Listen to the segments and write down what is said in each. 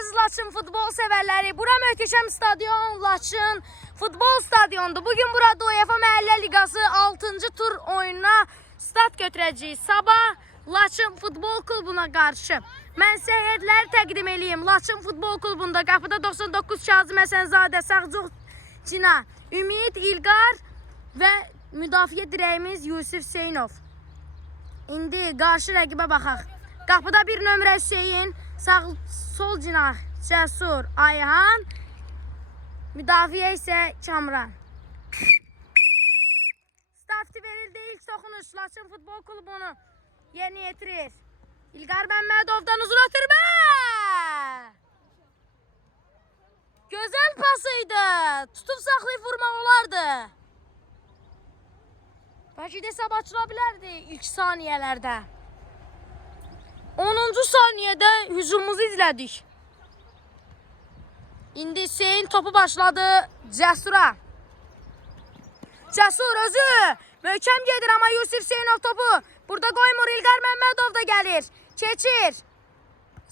Əziz Laçın futbol severleri, bura möhtəşəm stadion Laçın futbol stadionudur. Bugün burada UEFA Məhəllə Liqası 6. tur oyununa start götürəcəyik. Sabah Laçın futbol klubuna qarşı. Mən sizə heyətləri təqdim edeyim. Laçın futbol klubunda qapıda 99 Kazım Həsənzadə, Sağcıq Cina, Ümid İlqar və müdafiə dirəyimiz Yusuf Hüseynov. İndi qarşı rəqibə baxaq. Qapıda bir nömrə Hüseyin, sol cinah Cəsur Ayhan, müdafiə isə Kamran. Startı verildi, ilk toxunuş Laçın futbol klubunu yerinə yetirir. İlqar Məmmədovdan uzun ötürmə! Gözəl pasıydı. Tutub saxlayıb vurmaq olardı. Bəlkə də hesab açıla bilərdi ilk saniyələrdə. 10-cu saniyədə hücumumuzu izlədik. İndi Hüseyin topu başladı Cəsura. Cəsur özü möhkəm gedir, amma Yusuf Hüseynov topu burada qoymur. İlqar Məmmədov da gəlir. Keçir.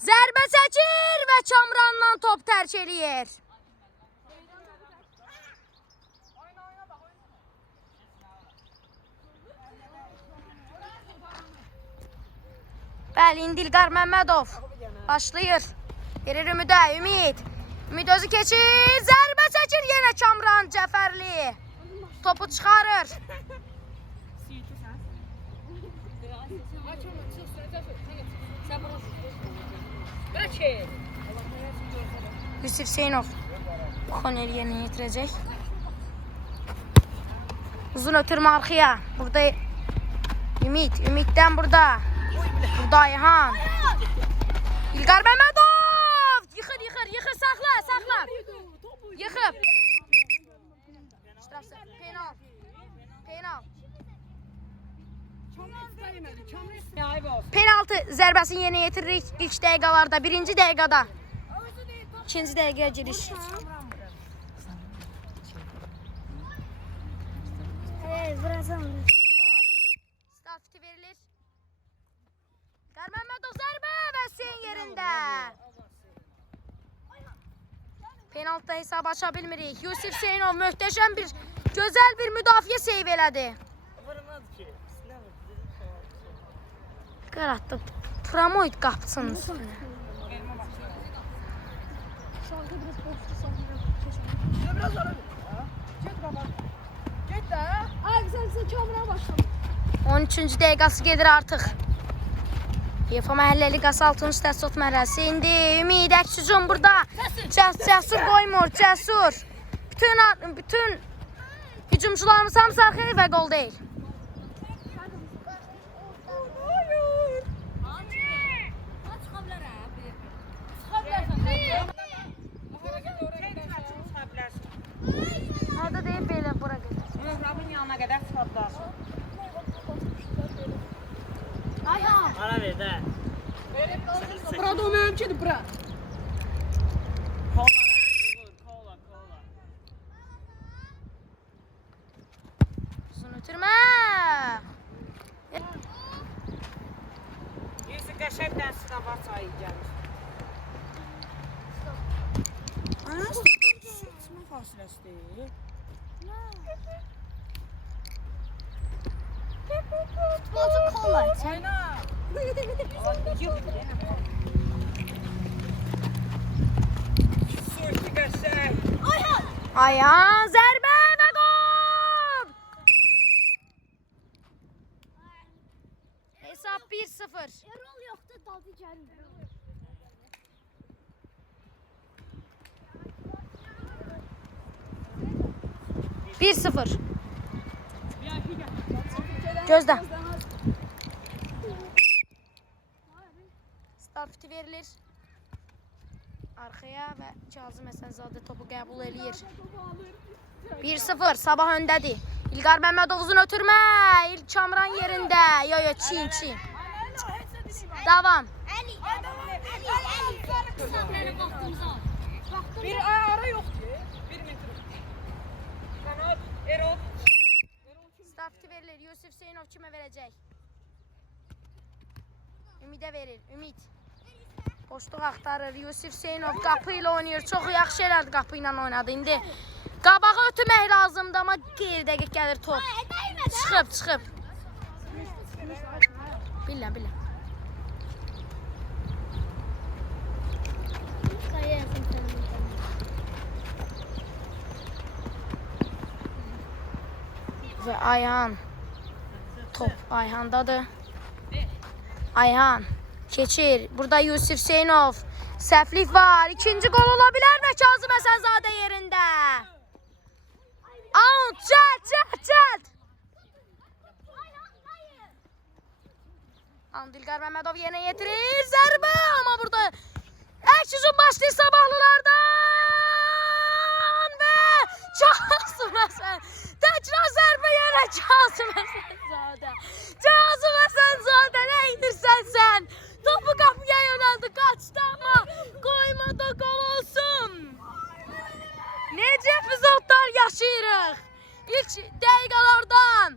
Zərbə çəkir və Kamrandan top tərk eləyir. Bəli, indi İlqar Məmmədov başlayır. Verir Ümidə, Ümid. Ümid özü keçir, zərbə çəkir yenə Kamran Cəfərli. Topu çıxarır. Yusuf Hüseynov Xonel yerinə yetirəcək. Uzun ötürmə arxaya. Burada Ümid, Ümiddən burada. Burada Ayhan. İlqar Məmmədov. Yıxır, yıxır, yıxır. Saxla, saxla. Yıxıb. Penal. Penal. Penaltı zərbəsini yenə yetiririk ilk dəqiqalarda. Birinci dəqiqada. İkinci dəqiqəyə giriş. Stafiti verilir. İlqar Məmmədov zərbə və Hüseyin yerində. Penaltıda hesab aça bilmirik. Yusuf Hüseynov möhtəşəm bir, gözəl bir müdafiə seyv elədi. Qaratdı. Pramoid qapısının üstünə. Biraz ara. Get baba. Get də. Ay sən kamera başla. 13-cü dəqiqəsi gedir artıq. UEFA Məhəllə Liqası 6-cı təsdiq mərhələsi. İndi Ümid əks-hücum burada. Cəsur qoymur, Cəsur. Bütün hücumçularımız hamısı arxaya və qol deyil. Harada deyib belə bura qədər. Rabın yanına qədər çıxartlar. Ayhan. Ara ver də. Burada o mənimkidir, bura. Kola ver, kola. Uzun ötürmə. Yüzü qəşəng dənsinə var çayı gəlir. Ana, içmə fasiləsi deyil. Futbolcu kola. Çayna. Sürdü qəşəng. Ayhan zərbə və qol. Hesab 1-0. Erol yoxdur, daldı gəlir. Bir 0. Gözlə. Startı verilir. Arxaya və Kazım Həsənzadə topu qəbul eləyir. 1-0. Sabah öndədir. İlqar Məmmədov uzun ötürmə. İlk Kamran yerində. Yo, çin. Davam. Bir ara yoxdur. 1 metr. Kanat, Erol. Startı verilir. Yusuf Hüseynov kimə verəcək? Ümidə verir. Ümid. Boşluq axtarır. Yusif Hüseynov qapı ilə oynayır. Çox yaxşı elədi qapı ilə oynadı. İndi qabağa ötmək lazımdır, amma geri dəqiq gəlir top. Çıxıb. Billə. Və Ayhan. Top Ayhandadır. Ayhan keçir. Burada Yusif Hüseynov. Səhvlik var. İkinci gol ola bilər və Kazım Həsənzadə yerində. Out. Cəld. Dilqar Məmmədov yenə yetirir. Zərbə. Amma burada hücum başlayır sabahlılardan. Və Kazım Həsən. Təkrar zərbə yenə Kazım Həsənzadə. Kazım Həsənzadə, nə edirsən sən? Topu qapıya yönəldi, qaçdı amma qoymadı, qol olsun. Necə epizodlar yaşayırıq? İlk dəqiqələrdən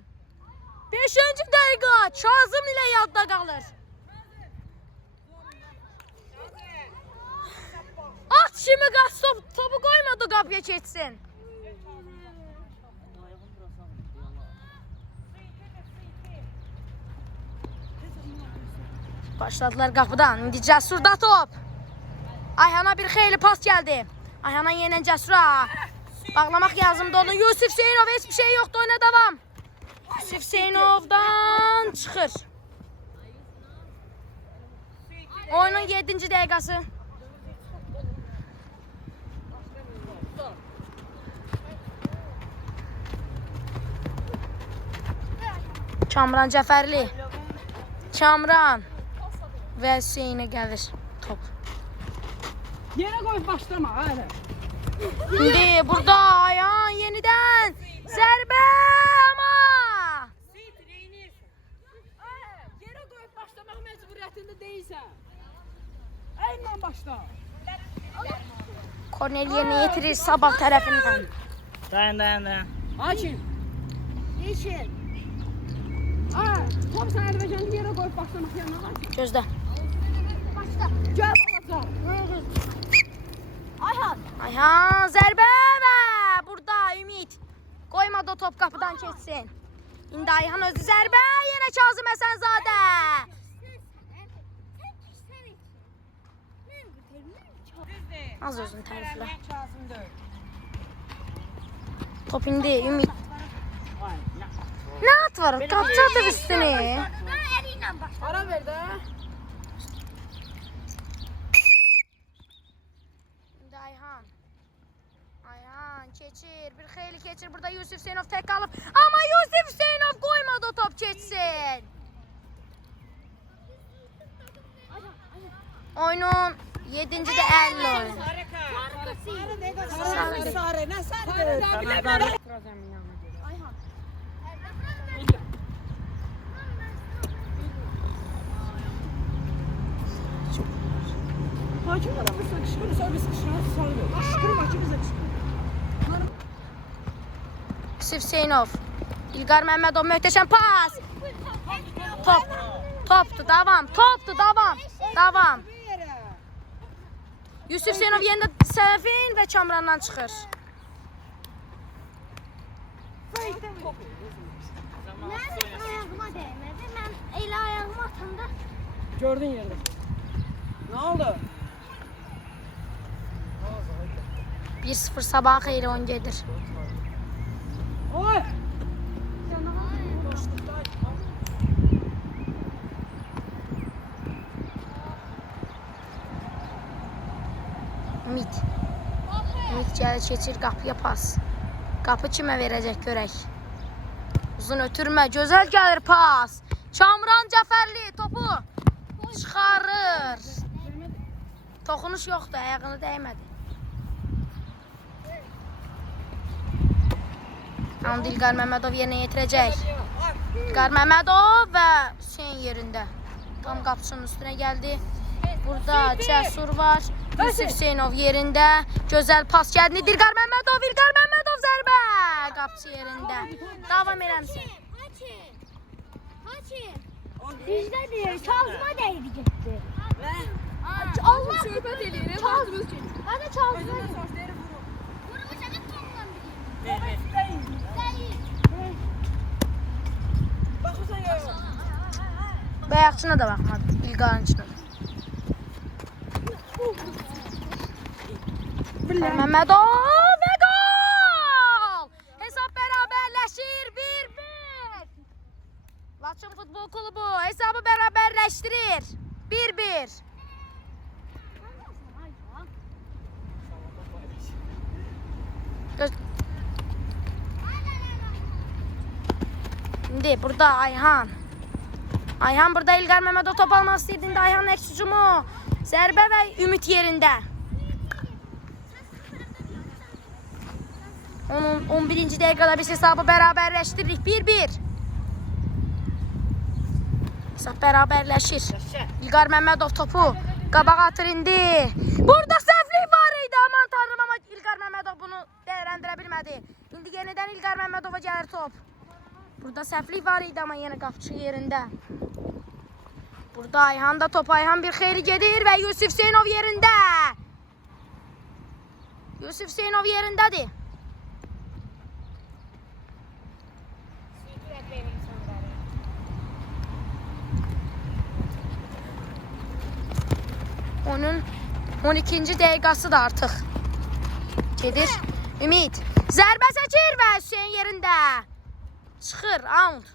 5-ci dəqiqə Kazım ilə yadda qalır. At kimi qaç, topu qoymadı qapıya keçsin. Başladılar qapıdan. İndi Cəsurda top. Ayhana bir xeyli pas gəldi. Ayhana yenə Cəsura. Bağlamaq lazımdır onu. Yusif Hüseynov heç bir şey yoxdur. Oyuna davam. Yusif Hüseynovdan çıxır. Oyunun 7-ci dəqiqəsi. Kamran Cəfərli. Kamran. Və Hüseynə gəlir top. Yerə qoyub başlama, hələ. İndi burada Ayhan yenidən zərbə amma. Yerə qoyub başlamaq məcburiyyətində deyilsən. Əylə başla. Kornel yerinə yetirir Sabah tərəfindən. Dayan. Hakim. Yeşil. Top sən Əlbəcanı yerə qoyub başlamaq yanına Hakim. Gözlə. Gəl balacaq. Ayhan zərbə və burada Ümid. Qoymadı o top qapıdan keçsin. İndi Ayhan özü zərbə. Yenə Kazım Həsənzadə. Az özünü təriflə. Top indi Ümid. Nə at var? Qapçadı üstünü. Ara ver də. İndi Ayhan. Ayhan keçir. Bir xeyli keçir. Burada Yusif Hüseynov tək qalıb. Amma Yusif Hüseynov qoymadı o top keçsin. Oyunun 7-ci də 50 oyun. Sarı, nə sarı? Hakim adamı sıkışkırır, sonra biz sıkışkırır, sarılıyor. Sıkışkırır, hakim bize sıkışkırır. Yusif Hüseynov. İlqar Məmmədov möhtəşəm pas. Topdu, davam. Yusif Hüseynov yenə Sərafin və Kamrandan çıxır. Nerede ayağıma değmedi. Ben el ayağımı atanda Gördün yerde. Ne oldu? 1-0 Sabahın xeyri oyun gedir. Oy! Ümid gəlir keçir qapıya pas. Qapı kimə verəcək görək. Uzun ötürmə, gözəl gəlir pas. Kamran Cəfərli topu çıxarır. Toxunuş yoxdur, ayağını dəymədi. İlqar Məmmədov yerinə yetirəcək. İlqar Məmmədov və Hüseyn yerində. Tam qapısının üstünə gəldi. Burada Cəsur var. Yusif Hüseynov yerində. Gözəl pas gəldi. İlqar Məmmədov zərbə. Qapısı yerində. Davam eləmsin. Hakim. Bizde değil. Kazma değdi gitti. Allah söhbət eləyir. Vaxtımız ki. Hadi çalsın. Özünə sor, deyir vurur. Bunu sənin tonundan bileyim. Deyil. Değil. Baxırsan ya. Bayaqçına da baxmadım. İlqarınçına. Məmmədov və gol! Hesab bərabərləşir 1-1. Laçın Futbol Klubu hesabı bərabərləşdirir 1-1. Şimdi burada Ayhan. Ayhan burada İlqar Məmmədov top almaq istəyirdi. Ayhanın eks hücumu. Zərbə və Ümid yerində. Onun 11-ci dəqiqədə biz hesabı bərabərləşdiririk 1-1. Hesab bərabərləşir. İlqar Məmmədov topu qabağa atır indi. Burada səhvlik var idi. Aman tanrım, amma İlqar Məmmədov bunu dəyərləndirə bilmədi. İndi yenidən İlqar Məmmədova gəlir top. Burada səhvlik var idi, amma yenə qapıçı yerində. Burada Ayhan da top. Ayhan bir xeyli gedir və Yusif Hüseynov yerində. Yusif Hüseynov yerindədir. Onun 12-ci dəqiqəsi də artıq. Gedir Ümid. Zərbə çəkir və Hüseyn yerində. Çıxır, out.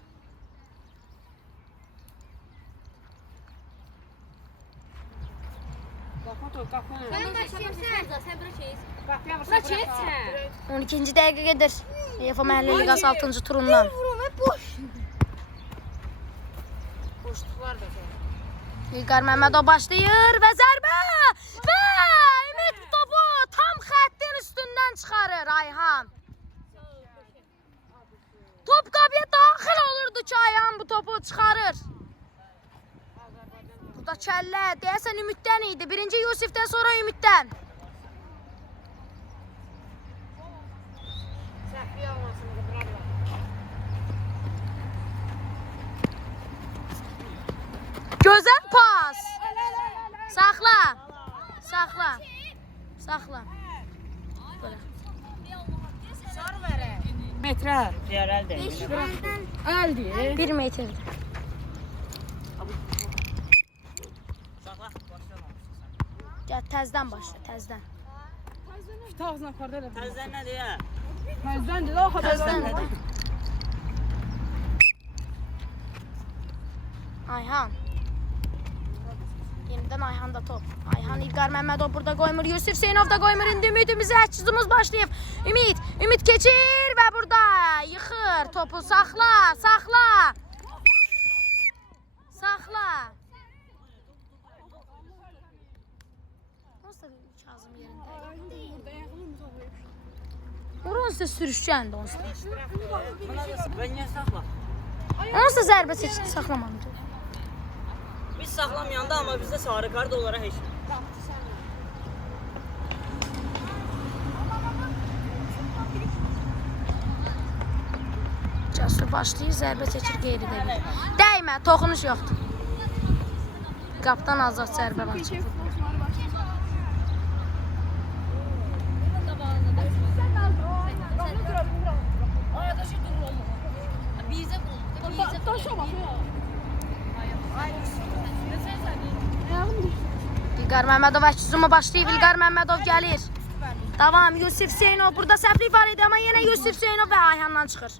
Qapı top, qapı. Sen başlayırsan. Sen bırakayız. Qapıya vursa bırak. 12-ci dəqiqə gedir. UEFA Məhəllə Liqası 6-cı turundan. Vurum hep boş. Boşluqlar da var. İlqar Məmmədov başlayır və zərbə! Və Ümid topu tam xəttin üstündən çıxarır Ayhan. Top qapıya daxil olurdu ki, Ayhan bu topu çıxarır. Bu da kəllə. Deyəsən Ümiddən idi. Birinci Yusifdən, sonra Ümiddən. Səhvi olmasın, qıbrarlar. Gözəl pas. Saxla. Saxla. Saxla. Belə. Sarı verə. Metrə. Yerel değil. Əl deyir. 1 metrdir. Gəl təzdən başla, təzdən. İşte ağzına apardı elə. Tezden ne diye? Təzdən dedi, o xəbər Təzdən vermə. nədir? Ayhan. Yenidən Ayhan'da top. Ayhan İlqar Məmmədov burada qoymur. Yusif Hüseynov da qoymur. İndi Ümidimizi həkçizimiz başlayıb. Ümid keçir və burada yıxır topu. Saxla, saxla. Saxla. Nasıl Kazım yerində? Orası sürüşkəndi onsuz. Ben niye sakla? Onsuz zərbə seçdi, saxlamadı. Biz saklamayanda ama bizde sarı kart olarak hiç. Cəsur başlayır, zərbə seçir, qeyri də. Dəymə, toxunuş yoxdur. Qapdan azad zərbə var. İlqar Məmmədov həkçizimi başlayıb, İlqar Məmmədov gəlir. Davam, Yusif Hüseynov. Burada səhvlik var idi, amma yenə Yusif Hüseynov və Ayhandan çıxır.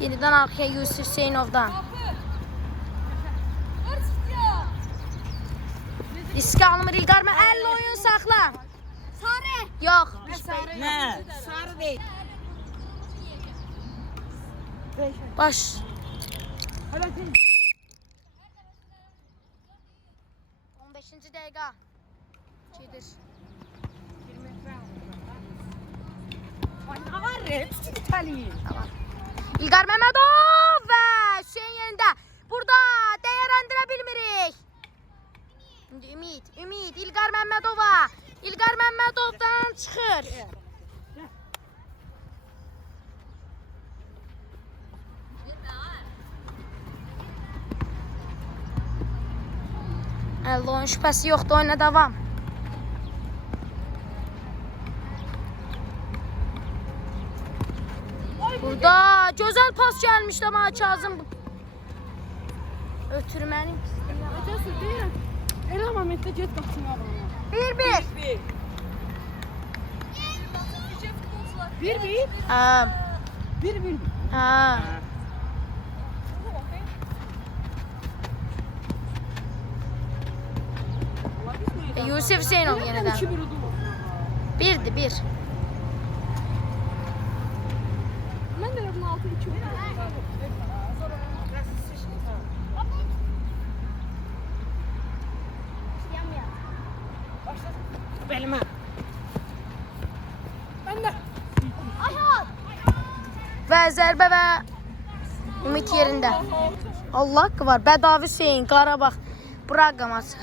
Yenidən arxaya Yusif Hüseynovdan. Risk alınmır İlqar Məmmədov. 50 oyun saxla. Sarı. Yox. Ne? Sarı değil. Baş. Hələ ki. 15-ci dəqiqə. Gedir. Ay, nə var re? Küçük itəli. Tamam. İlqar Məmmədov və Hüseyn yerində. Burada dəyərləndirə bilmirik. İndi Ümid. Məmmədova. İlqar Məmmədovdan çıxır. Oyun şübhəsi yoxdur, oyuna davam. Burada gözəl pas gəlmişdi amma Kazım ötürmənin. Cəsur deyirəm. Elə momentdə get qaçına bana. 1-1. 1-1. Hə. 1-1. Hə. Yusuf Hüseynov yenədən. 2-1 udum. 1'di 1. Mən də yazın 6-2 udum. Belimə. Mən də. Və zərbə və Ümid yerində. Allah haqqı var. Bədavi Hüseyn, Qarabağ, Braqa maçı.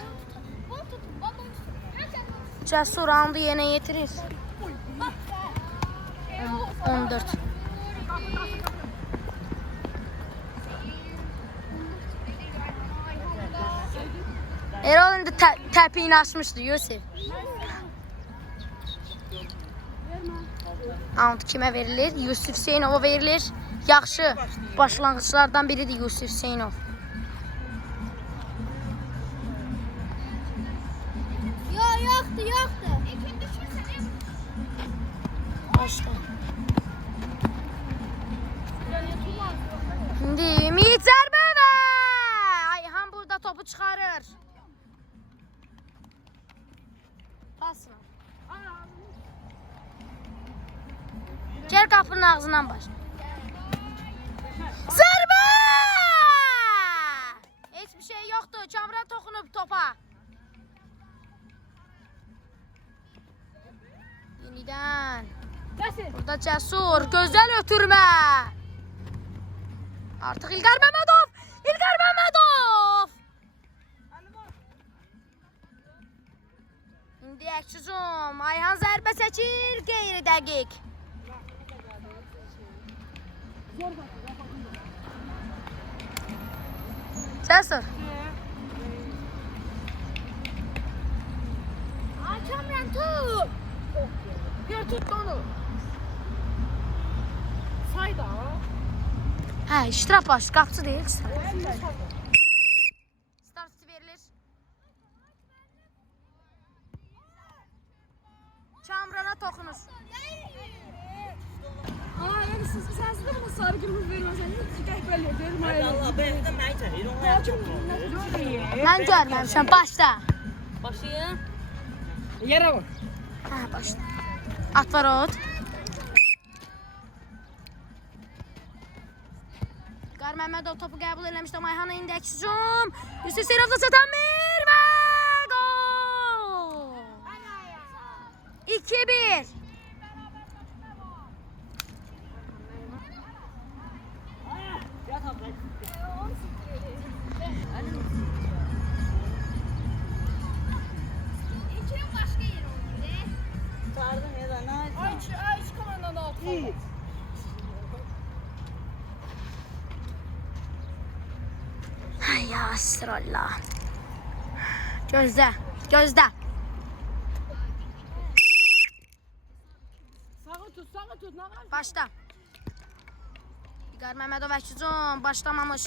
Cəsur roundu yenə yetirir. 14. Erol indi təpiyini açmışdı Yusuf. Round kimə verilir? Yusuf Hüseynova verilir. Yaxşı başlanğıçlardan biridir Yusuf Hüseynov. Yoxdur. Başla. İndi Ümid zərbə və Ayhan burada topu çıxarır. Pasla. Gel qapının ağzından baş. Zərbə! Heç bir şey yoxdur. Kamran toxunub topa. Yenidən. Burada Cəsur, gözəl ötürmə. Artıq İlqar Məmmədov. İlqar Məmmədov. İndi əks-hücum. Ayhan zərbə çəkir, qeyri dəqiq. Cəsur. Kamran tut. Gel tut onu. Sayda. Hə, iştiraf baş, qapçı deyil. Start verilir. Kamrana toxunur. Aa, yani siz de buna sarı kırmızı vermezseniz qəhbəli verim. Allah bəyəndə məni çəkir, onu yapacaq. Mən görməmişəm, başla. Başlayın. Yerə bak. Hə, başla. Atvarot. İlqar Məmmədov topu qəbul eləmişdi, amma Ayhan'a indi əks-hücum. Yusuf Hüseynovda Çətanmir və gol! 2-1. Sardım ya da nə? Ay, şu komandan da altı. Ay ya, astrallah. Gözlə, gözlə. Sağa tut, nə var? Başla. İlqar Məmmədov əks-hücum başlamamış.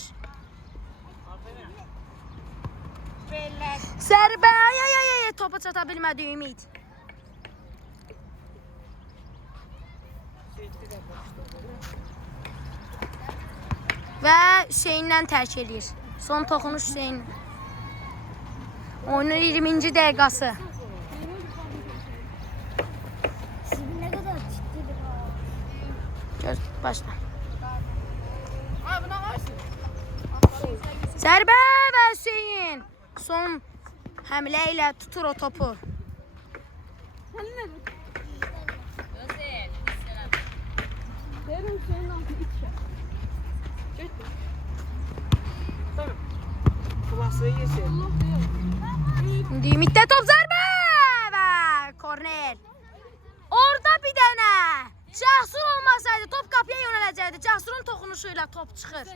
Zərbə, ay, topa çata bilmədi Ümid. Və Hüseyindən tərk edir. Son toxunuş Hüseyin. Oyunun 20-ci dəqiqəsi. Ne kadar ciddidir ha. Göz, başla. Ay, buna varsın. Zərbə və Hüseyin. Son həmlə ilə tutur o topu. Verim senin altı içe. Get. Tamam. Kulası yesin. İndi Ümiddə top zərbə! korner. Orada bir dənə. Cəsur olmasaydı top qapıya yönələcəkdi. Cəsurun toxunuşuyla top çıxır.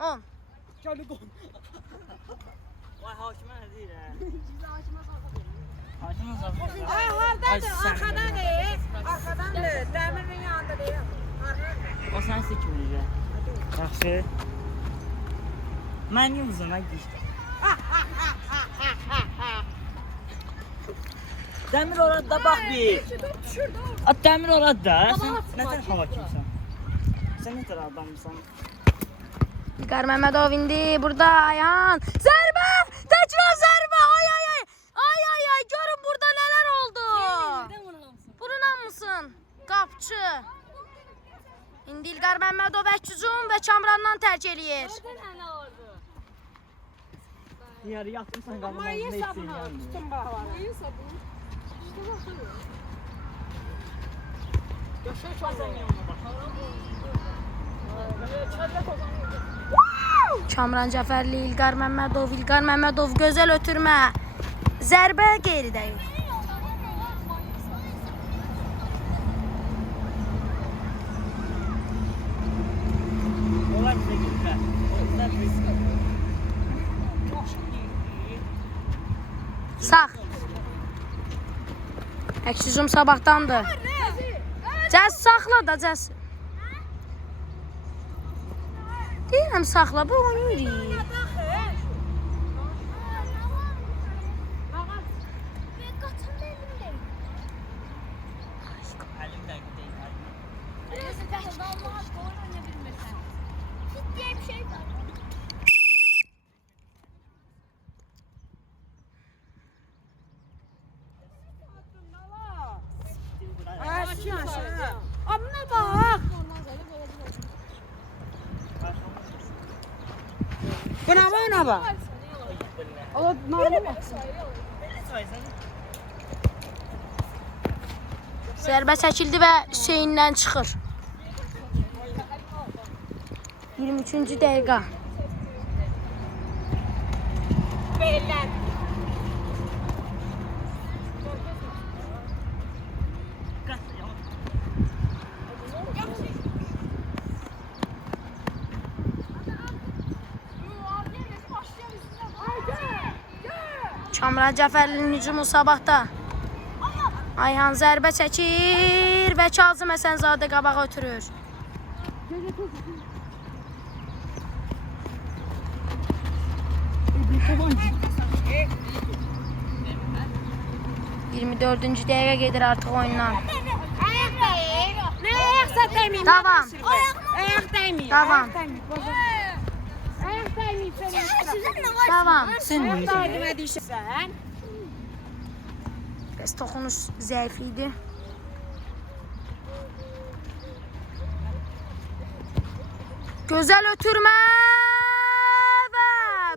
10. Gəl qol. Vay hakimə nə deyir hə? Hakimə sarı. Hakimə zəfər. Ay hardadır? Arxadandır. Arxadandır. Dəmirin yanındadır. Arxadandır. O sən sikmir. Yaxşı. Mən yumuzum mən giş. Dəmir orada bax bir. Dəmir orada. Sən nətər hakimsən? Sən nətər adamsan? İlqar Məmmədov indi burada Ayhan. Zərbə! Təkrar zərbə! Ay ay ay! Ay ay ay! Görün burada nələr oldu. Vurulan mısın? Qapçı. İndi İlqar Məmmədov əksücum və Kamrandan tərk eləyir. Yarı yaptımsan qanımdan Amma ne iyi etsin sabunu yani? tutun bağları. İyi sabun. İşte bakıyor. Göşək çalsan yanına bax. Çəllək ozanıyor. Kamran Cəfərli, İlqar Məmmədov. İlqar Məmmədov gözəl ötürmə. Zərbə geridəyir. Onlar bizə girlər. Onlar bizə Sağ. Əksücum sabahdandır. Cəz saxla da cəz. Deyirəm saxla, bu oynayır. əlim dəqiq deyil. Aşağı aşağı. Amına bak. Buna bak. Allah narlı bak. Zərbə çəkildi və Hüseyndən çıxır. 23-cü dəqiqə. Beyler. Kamran Cəfərlinin hücumu sabahda. Ayhan zərbə çəkir və Kazım Həsənzadə qabağa ötürür. 24-cü dəqiqə gedir artıq oyundan. Ne ayaksa değmeyeyim. Davam. Ayak değmeyeyim. Davam. Ayak değmeyeyim. Davam. Yardım edişsen. Bəs toxunuş zəif idi. Gözəl ötürmə və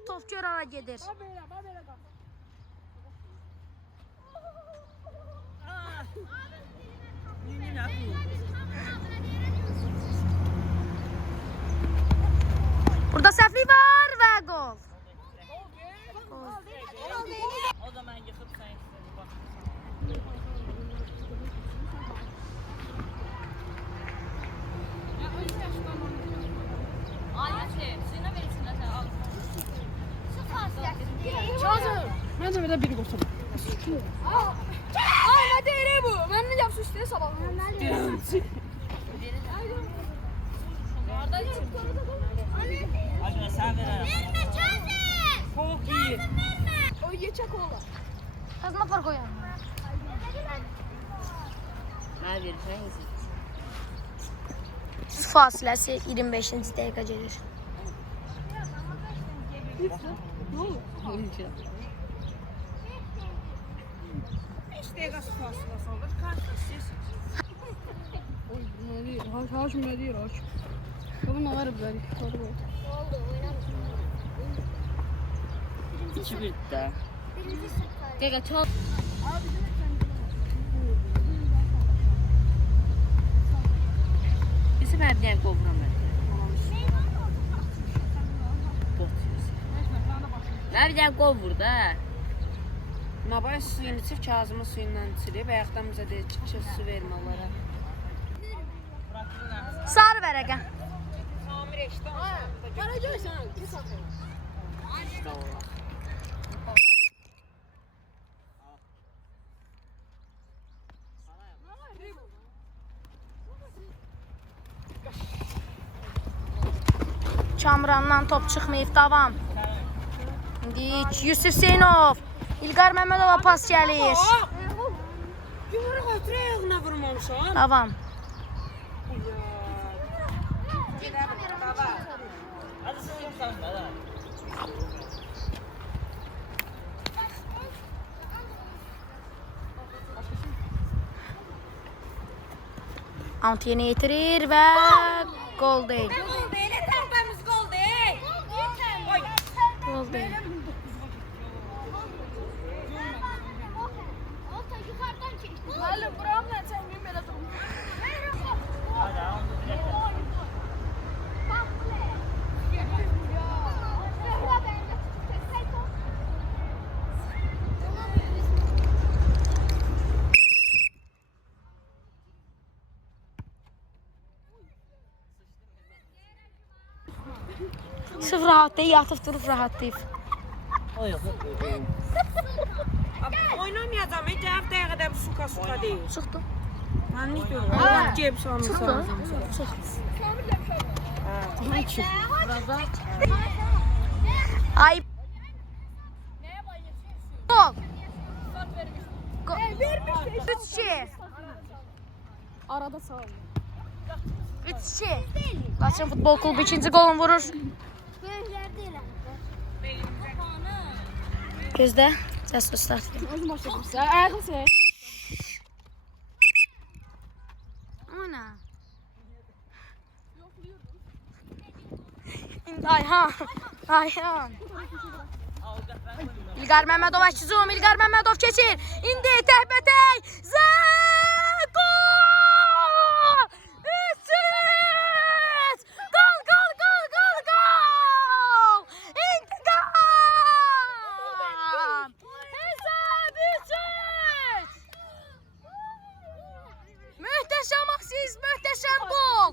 top görana gedir. Burada səhvlik var və qol. O zaman yıxıb sən istədin bax. Mən də belə biri qoşum. Ay nə deyir bu? Mən nə yapsın üstüne sabah. Hadi sən verərəm. Çok iyi. O geçək ola. Kazma par koyalım. Nə verirsən? Fasiləsi 25-ci dəqiqə gedir. İşte gaz faslası olur. Kalksız. Oy nə deyir? Hakim nə deyir? Hakim. Bunun nə var belə? İki bir də. Dəqiqə çal. Bizim əbdən qovram mən. Nə bir dənə qov burada. Nabay suyunu içir, Kazımın suyundan içirib. Ayaqdan bizə deyir ki, su vermə onlara. Sarı vərəqə. Samir eşdə Bana görsən, pis atır. Kamrandan top çıxmayıb, davam. İndi Yusuf Hüseynov. İlqar Məmmədova pas gəlir. Yumruq ötürə ayağına vurmamışam. Davam. Hadi sen yoksan da. Antiyeni yetirir və gol deyil. Belə tərpəmiz qol deyil. Gol deyil. Müəllim, buram mən sən gün belə durmuşam. Hadi onu direkt. Sırf rahat değil, yatıp durup rahat değil. O yok. Oynamayacağım, heç həftə qədər suka deyil. Çıktı. Mən nə deyirəm? Allah ceb sanırsan. Ay. Gol. Gol. 3-2. Arada sağ ol. 3-2. Laçın Futbol Klubu ikinci golunu vurur. Gözde. Cəsur start. Özüm başladım sizə. Ayağım sizə. Ana. Ayhan. Ayhan. İlqar Məmmədov Əşizum. İlqar Məmmədov keçir. İndi təhbətək. Gol! 3-3! Gol, gol, gol, gol, gol! İntiqam! Hesab 3-3! Möhtəşəm asist, möhtəşəm gol!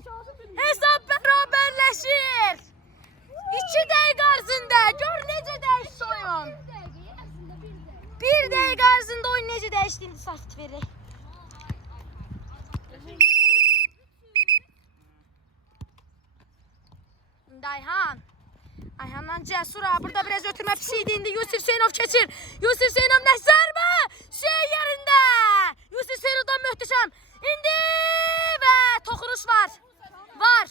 Hesab bərabərləşir! 2 dəqiqə ərzində gör necə dəyişdi oyun. 1 dəqiqə ərzində oyun necə dəyişdi, indi sakit verək. İndi Ayhan. Ayhandan Cəsur abi. Burada biraz ötürmə pis idi. İndi Yusuf Hüseynov keçir. Yusuf Hüseynov nə zərbə? Şey yerində. Yusuf Hüseynovdan möhtəşəm. İndi və toxunuş var. Var.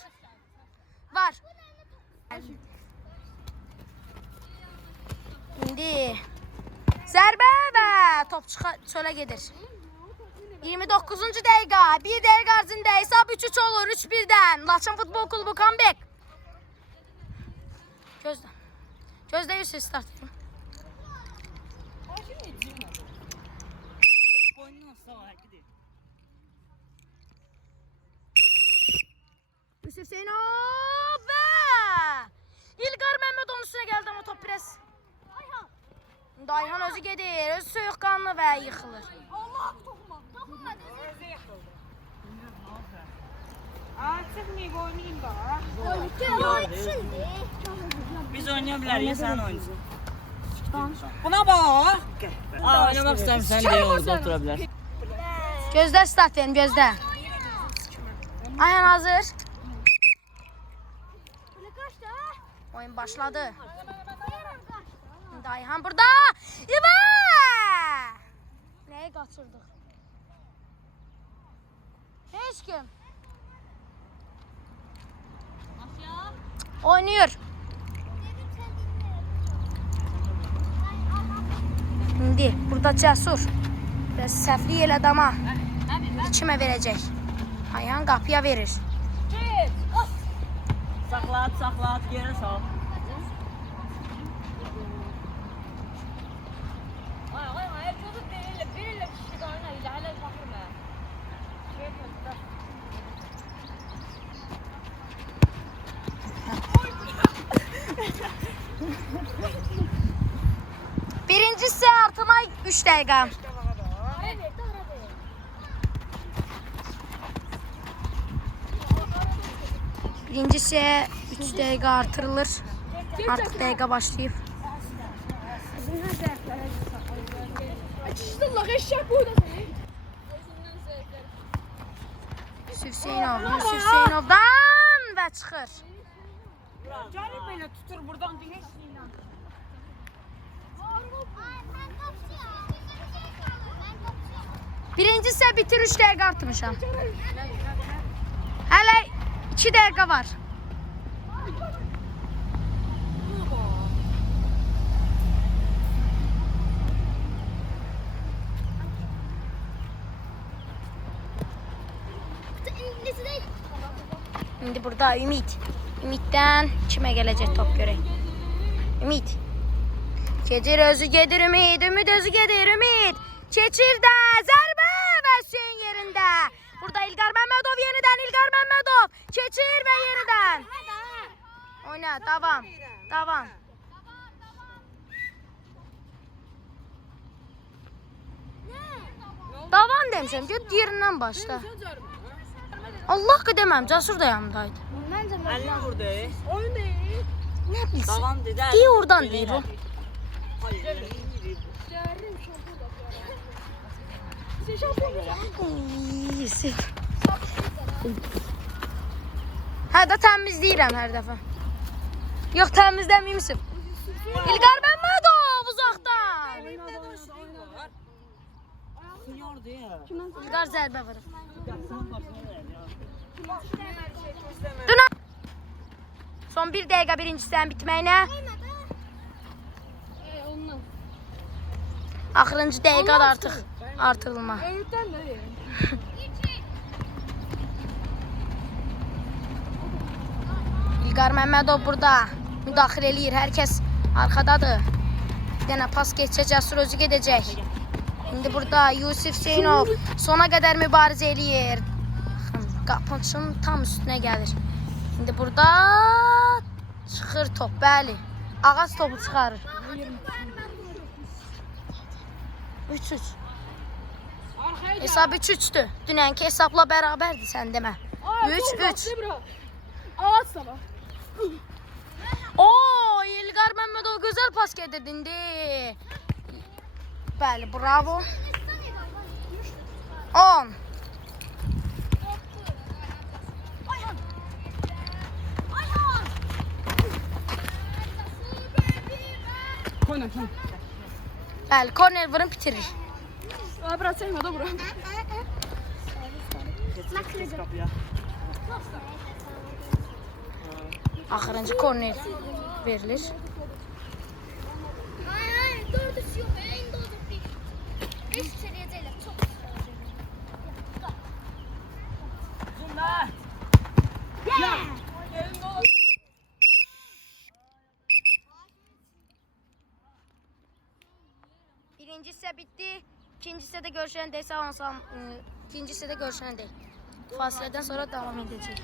Var. İndi zərbə və top çölə gedir. 29-cu dəqiqə. 1 dəqiqə ərzində hesab 3-3 olur. 3-1-dən. Laçın Futbol Klubu comeback. Gözlə. Gözlə Yusuf start. Boynundan sağ gidiyor. Yusuf Hüseynov və İlqar Məmmədovun üstünə gəldi ama top biraz. İndi Ayhan özü gedir. Özü soyuqqanlı və yıxılır. Çıxmayıb oynayayım da. Biz oynayabiliriz, sen oynayacaksın. Buna bax. Oynamak istəmirsən deyə orada otura bilər. Gözlə start verin, gözlə. Ayhan hazır. Oyun başladı. İndi Ayhan burada. İvə! Nəyi qaçırdıq? Heç kim. Oynuyor. İndi burada Cəsur. Biraz səhvli el adama. Kimə verəcək? Ayhan qapıya verir. Saklat, saklat, yere sal. Birincisi artı Altıma 3 dəqiqə. Birincisi 3 dəqiqə artırılır. Artıq dəqiqə başlayıb. Allah eşek burada seni. Yusuf Hüseynovdan və çıxır. Gəlib belə tutur buradan bir heç ilə. Birincisi isə bitir 3 dəqiqə artırmışam. Hələ 2 dəqiqə var. İndi burada Ümid. Ümiddən kimə gələcək top görək. Ümid. Gedir özü gedir Ümid. Ümid özü gedir Ümid. Keçir də zərbə və Hüseyin yerində. Burada İlqar Məmmədov yenidən İlqar Məmmədov. Keçir və yenidən. Oyna davam. Davam. Davam demişəm. Get yerindən başla. Allah qədəməm, Cəsur da yanımdaydı. Əlini vurdu. Oyun değil. Nə bilsin? Davam dedi. Deyə oradan deyir o. Hayır. Sen şampiyon. İyisi. Hə də təmizləyirəm hər dəfə. Yox, təmizləməyimsin. İlqar Məmmədov uzaqdan. Seniordu ya. İlqar zərbə vurur. Dünə. Son 1 dəqiqə birincisindən bitməyinə. Ondan. Axırıncı dəqiqə də artıq artırılma. Öğütten de değil. İlqar Məmmədov burada müdaxilə eləyir. Hər kəs arxadadır. Bir dənə pas keçsə Cəsur özü gedəcək. İndi burada Yusuf Hüseynov sona qədər mübarizə eləyir. Qapıçının tam üstünə gəlir. İndi burada çıxır top, bəli. Ağac topu çıxarır. 3-3. Hesab 3-3'dür. Dünənki hesabla bərabərdir, sən demə. 3-3. Ağaç da var. Oo, İlqar Məmmədov gözəl pas gedirdi indi. Bəli, bravo. 10. Bəli, korner vurun bitirir. Bırak çekme da bırak. Geç kapıya. Axırıncı korner verilir. Hayır, dördüncü yok. En doğru bir. 5 içeriye değil. Çok Zunda. Birincisi də bitti. İkincisi də görüşən deyil. İkincisi də görüşən deyil. Fasilədən sonra davam edəcək.